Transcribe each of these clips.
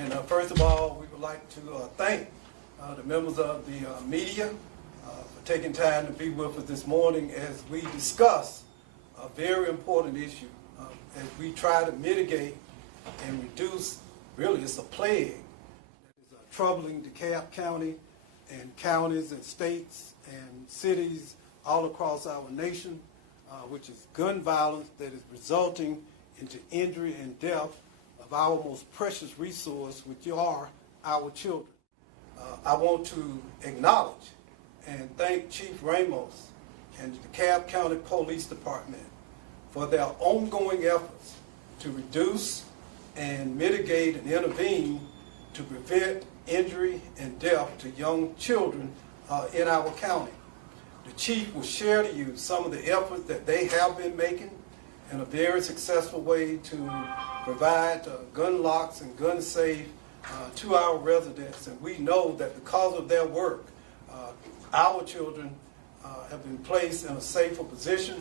And first of all, we would like to thank the members of the media for taking time to be with us this morning as we discuss a very important issue as we try to mitigate and reduce, really it's a plague that is troubling DeKalb County and counties and states and cities all across our nation, which is gun violence that is resulting into injury and death of our most precious resource, which are our children. I want to acknowledge and thank Chief Ramos and the DeKalb County Police Department for their ongoing efforts to reduce and mitigate and intervene to prevent injury and death to young children in our county. The Chief will share to you some of the efforts that they have been making in a very successful way to provide gun locks and gun safe to our residents. And we know that because of their work, our children have been placed in a safer position.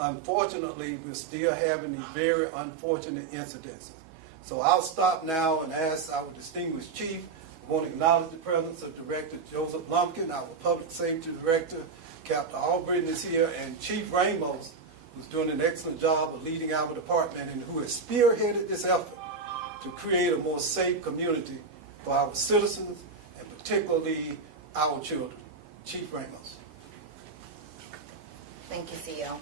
Unfortunately, we're still having these very unfortunate incidences. So I'll stop now and ask our distinguished chief. I want to acknowledge the presence of Director Joseph Lumpkin, our Public Safety Director. Captain Albritton is here, and Chief Ramos, who's doing an excellent job of leading our department and who has spearheaded this effort to create a more safe community for our citizens and particularly our children. Chief Ramos. Thank you, CEO.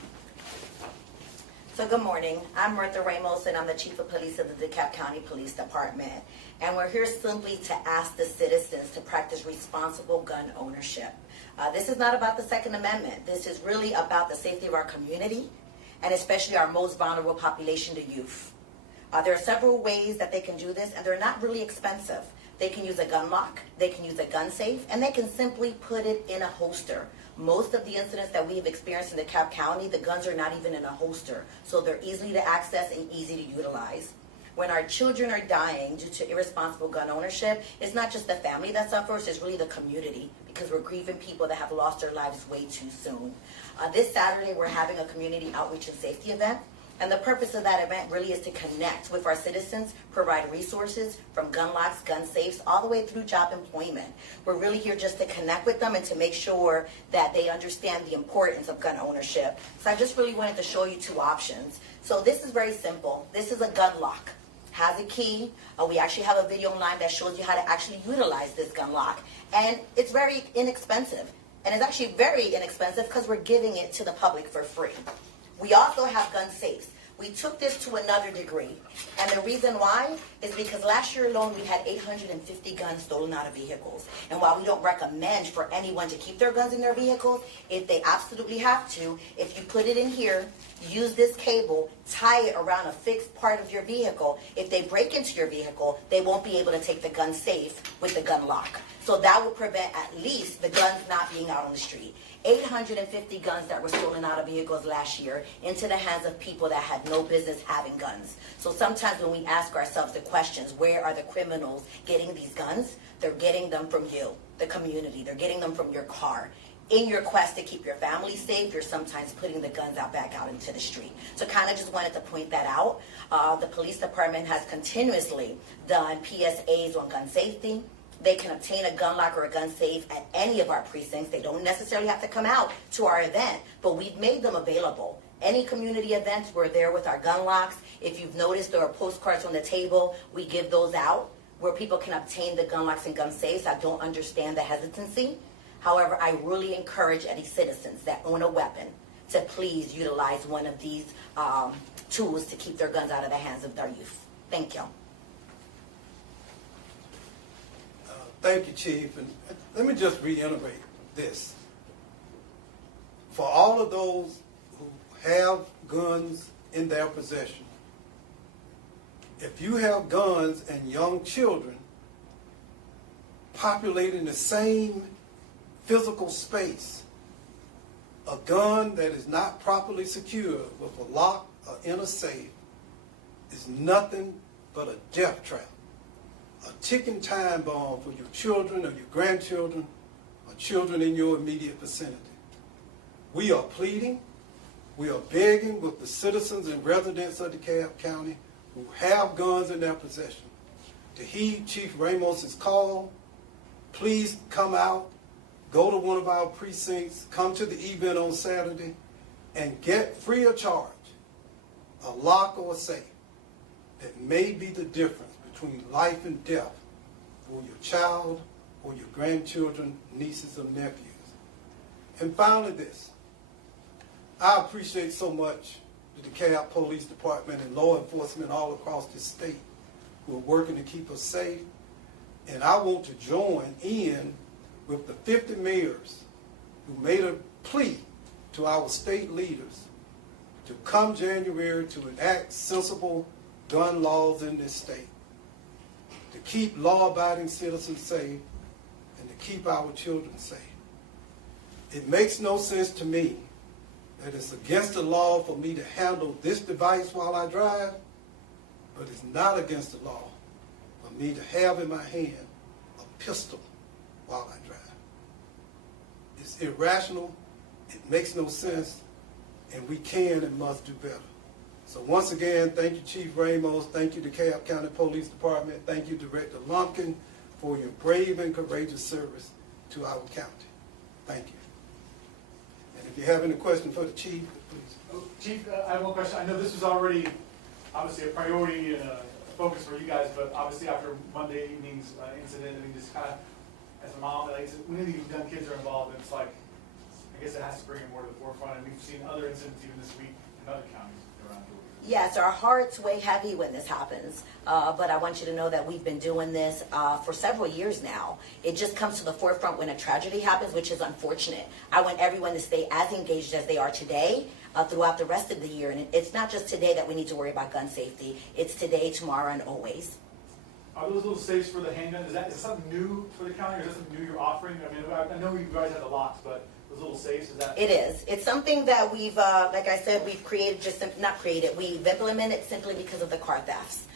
So good morning. I'm Martha Ramos, and I'm the Chief of Police of the DeKalb County Police Department. And we're here simply to ask the citizens to practice responsible gun ownership. This is not about the Second Amendment. This is really about the safety of our community, and especially our most vulnerable population, the youth. There are several ways that they can do this, and they're not really expensive. They can use a gun lock, they can use a gun safe, and they can simply put it in a holster. Most of the incidents that we have experienced in DeKalb County, the guns are not even in a holster, so they're easy to access and easy to utilize. When our children are dying due to irresponsible gun ownership, it's not just the family that suffers, it's really the community, because we're grieving people that have lost their lives way too soon. This Saturday, we're having a community outreach and safety event. And the purpose of that event really is to connect with our citizens, provide resources from gun locks, gun safes, all the way through job employment. We're really here just to connect with them and to make sure that they understand the importance of gun ownership. So I just really wanted to show you two options. So this is very simple. This is a gun lock. Has a key. We actually have a video online that shows you how to actually utilize this gun lock. And it's very inexpensive. And it's actually very inexpensive because we're giving it to the public for free. We also have gun safes. We took this to another degree. And the reason why is because last year alone we had 850 guns stolen out of vehicles. And while we don't recommend for anyone to keep their guns in their vehicles, if they absolutely have to, if you put it in here, use this cable, tie it around a fixed part of your vehicle, if they break into your vehicle, they won't be able to take the gun safe with the gun lock. So that will prevent at least the guns not being out on the street. 850 guns that were stolen out of vehicles last year into the hands of people that had no business having guns. So sometimes when we ask ourselves the questions, where are the criminals getting these guns? They're getting them from you, the community. They're getting them from your car. In your quest to keep your family safe, you're sometimes putting the guns back out into the street. So kind of just wanted to point that out. The police department has continuously done PSAs on gun safety. They can obtain a gun lock or a gun safe at any of our precincts. They don't necessarily have to come out to our event, but we've made them available. Any community events, we're there with our gun locks. If you've noticed, there are postcards on the table. We give those out where people can obtain the gun locks and gun safes. I don't understand the hesitancy. However, I really encourage any citizens that own a weapon to please utilize one of these tools to keep their guns out of the hands of their youth. Thank you. Thank you, Chief. And let me just reiterate this. For all of those who have guns in their possession, if you have guns and young children populating the same physical space, a gun that is not properly secured with a lock or in a safe is nothing but a death trap. A ticking time bomb for your children or your grandchildren or children in your immediate vicinity. We are pleading, we are begging with the citizens and residents of DeKalb County who have guns in their possession to heed Chief Ramos's call. Please come out, go to one of our precincts, come to the event on Saturday, and get free of charge a lock or a safe that may be the difference between life and death for your child or your grandchildren, nieces, or nephews. And finally this, I appreciate so much the DeKalb Police Department and law enforcement all across the state who are working to keep us safe. And I want to join in with the 50 mayors who made a plea to our state leaders to come January to enact sensible gun laws in this state, to keep law-abiding citizens safe, and to keep our children safe. It makes no sense to me that it's against the law for me to handle this device while I drive, but it's not against the law for me to have in my hand a pistol while I drive. It's irrational, it makes no sense, and we can and must do better. So once again, thank you, Chief Ramos, thank you, DeKalb County Police Department, thank you, Director Lumpkin, for your brave and courageous service to our county. Thank you. And if you have any questions for the Chief, please. Chief, I have one question. I know this was already obviously a priority and a focus for you guys, but obviously after Monday evening's incident, I mean, just kind of, as a mom, like, when any of these young kids are involved, it's like, I guess it has to bring it more to the forefront, and we've seen other incidents even this week in other counties around Georgia. Yes, our hearts weigh heavy when this happens, but I want you to know that we've been doing this for several years now. It just comes to the forefront when a tragedy happens, which is unfortunate. I want everyone to stay as engaged as they are today throughout the rest of the year, and it's not just today that we need to worry about gun safety. It's today, tomorrow, and always. Are those little safes for the handgun, is that something new for the county, or is that something new you're offering? I mean, I know you guys have the locks, but those little safes, is that? It is. It's something that we've, like I said, we've created, we've implemented simply because of the car thefts.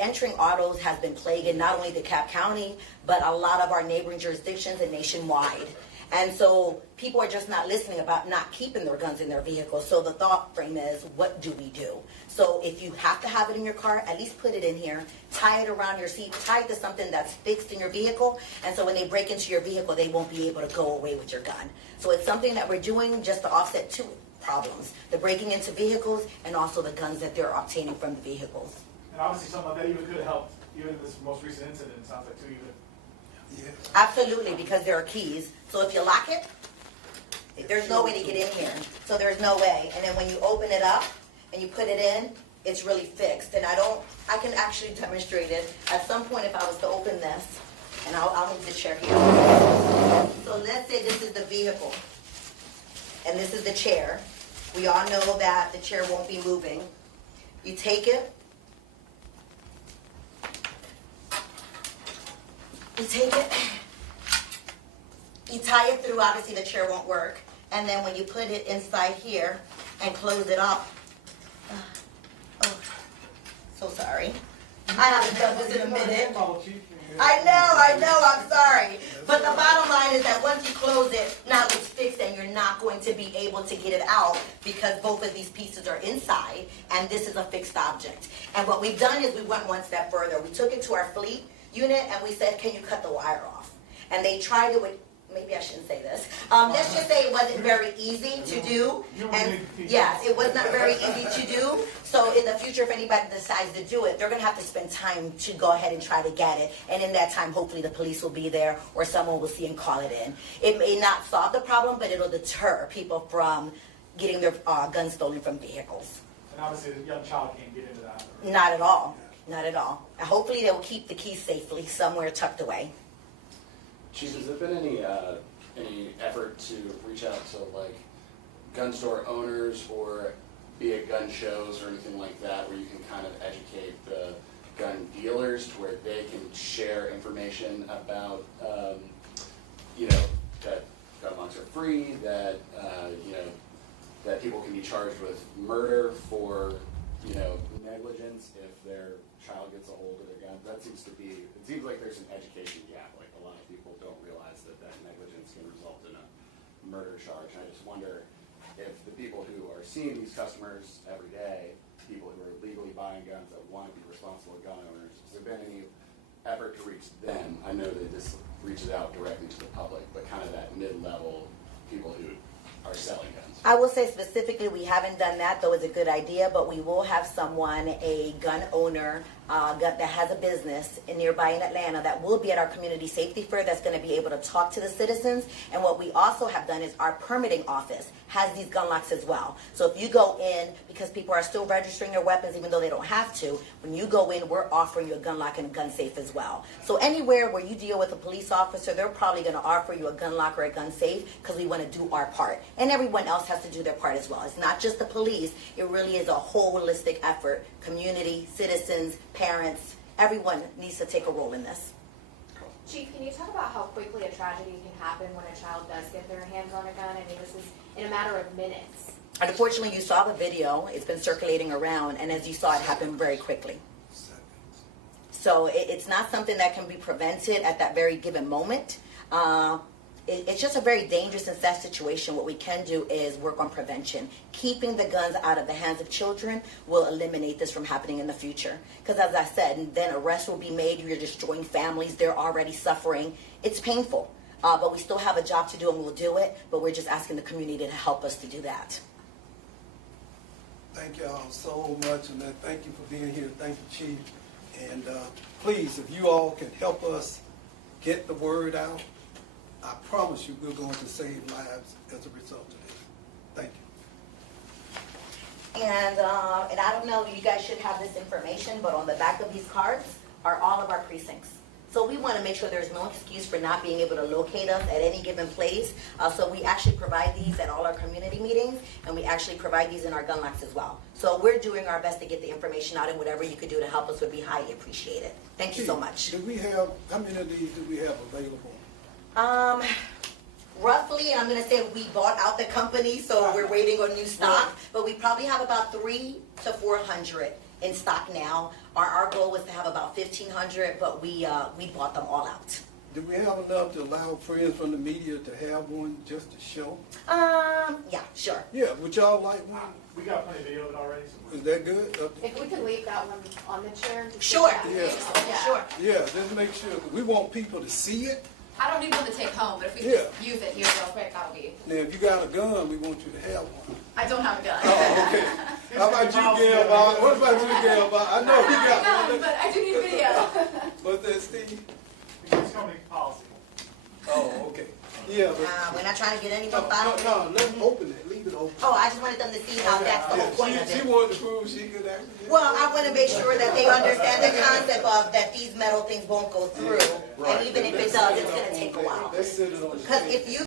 Entering autos has been plaguing not only DeKalb County, but a lot of our neighboring jurisdictions and nationwide. And so people are just not listening about not keeping their guns in their vehicles. So the thought frame is, what do we do? So if you have to have it in your car, at least put it in here, tie it around your seat, tie it to something that's fixed in your vehicle. And so when they break into your vehicle, they won't be able to go away with your gun. So it's something that we're doing just to offset two problems: the breaking into vehicles and also the guns that they're obtaining from the vehicles. And obviously something like that even could have helped, even in this most recent incident, it sounds like too, even. Yes. Absolutely, because there are keys. So if you lock it, there's no way to get in here. So there's no way. And then when you open it up and you put it in, it's really fixed. And I can actually demonstrate it. At some point, if I was to open this, and I'll move the chair here. So let's say this is the vehicle, and this is the chair. We all know that the chair won't be moving. You take it. You take it, you tie it through, obviously the chair won't work, and then when you put it inside here and close it up, oh, so sorry. I haven't done this in a minute. I know, I'm sorry. But the bottom line is that once you close it, now it's fixed and you're not going to be able to get it out because both of these pieces are inside and this is a fixed object. And what we've done is we went one step further. We took it to our fleet unit and we said, can you cut the wire off? And they tried it with, maybe I shouldn't say this. Let's just say it wasn't very easy to do. And yes, it was not very easy to do. So in the future, if anybody decides to do it, they're going to have to spend time to go ahead and try to get it. And in that time, hopefully the police will be there or someone will see and call it in. It may not solve the problem, but it'll deter people from getting their guns stolen from vehicles. And obviously the young child can't get into that. Not at all. Not at all. And hopefully they will keep the keys safely somewhere tucked away. Chief, has there been any effort to reach out to like gun store owners or be it gun shows or anything like that where you can kind of educate the gun dealers to where they can share information about, that gun locks are free, that, that people can be charged with murder for, negligence if their child gets a hold of their gun? That seems like there's an education gap. Like a lot of people don't realize that negligence can result in a murder charge. And I just wonder if the people who are seeing these customers every day, people who are legally buying guns that want to be responsible gun owners, has there been any effort to reach them. I know that this reaches out directly to the public, but kind of that mid-level people who are selling guns. I will say specifically, we haven't done that, though it's a good idea, but we will have someone, a gun owner, that has a business nearby in Atlanta that will be at our community safety fair that's going to be able to talk to the citizens. And what we also have done is our permitting office has these gun locks as well. So if you go in, because people are still registering their weapons even though they don't have to, when you go in, we're offering you a gun lock and a gun safe as well. So anywhere where you deal with a police officer, they're probably going to offer you a gun lock or a gun safe because we want to do our part. And everyone else has to do their part as well. It's not just the police. It really is a holistic effort. Community, citizens, parents, everyone needs to take a role in this. Chief, can you talk about how quickly a tragedy can happen when a child does get their hands on a gun? I mean, this is in a matter of minutes. Unfortunately, you saw the video. It's been circulating around, and as you saw, it happened very quickly. So it's not something that can be prevented at that very given moment. It's just a very dangerous and sad situation. What we can do is work on prevention. Keeping the guns out of the hands of children will eliminate this from happening in the future. Because as I said, then arrests will be made. You're destroying families. They're already suffering. It's painful. But we still have a job to do, and we'll do it. But we're just asking the community to help us to do that. Thank y'all so much, and thank you for being here. Thank you, Chief. And please, if you all can help us get the word out, I promise you we're going to save lives as a result of this. Thank you. And I don't know, you guys should have this information, but on the back of these cards are all of our precincts. So we want to make sure there's no excuse for not being able to locate us at any given place. So we actually provide these at all our community meetings, and we actually provide these in our gun locks as well. So we're doing our best to get the information out, and whatever you could do to help us would be highly appreciated. Thank you so much. Do we have, how many of these do we have available? Roughly, and I'm going to say we bought out the company, so we're waiting on new stock, but we probably have about 300 to 400 in stock now. Our goal was to have about 1,500, but we bought them all out. Do we have enough to allow friends from the media to have one just to show? Yeah, sure. Yeah, would y'all like one? We got plenty of video of it already. So Is that good? If we could leave that one on the chair. just Sure. so that- Yeah. Sure. Yeah, just make sure. We want people to see it. I don't need one to take home, but if we Yeah. just use it here real quick, that would be. Now, if you got a gun, we want you to have one. I don't have a gun. Oh, okay. How about you, Gail? What about you, Gail? I know you got No, one. but I do need video. What's that, Steve? it's company policy. Oh, okay. Yeah, but We're not trying to get anyone no, fined. let them open it. Leave it open. Oh, I just wanted them to see how that's the whole point of She it. wanted to prove she could actually. Well, I want to make sure that they understand the concept of that these metal things won't go through. And even if it does, it's going to take a while. Let's sit it on the Because table. if you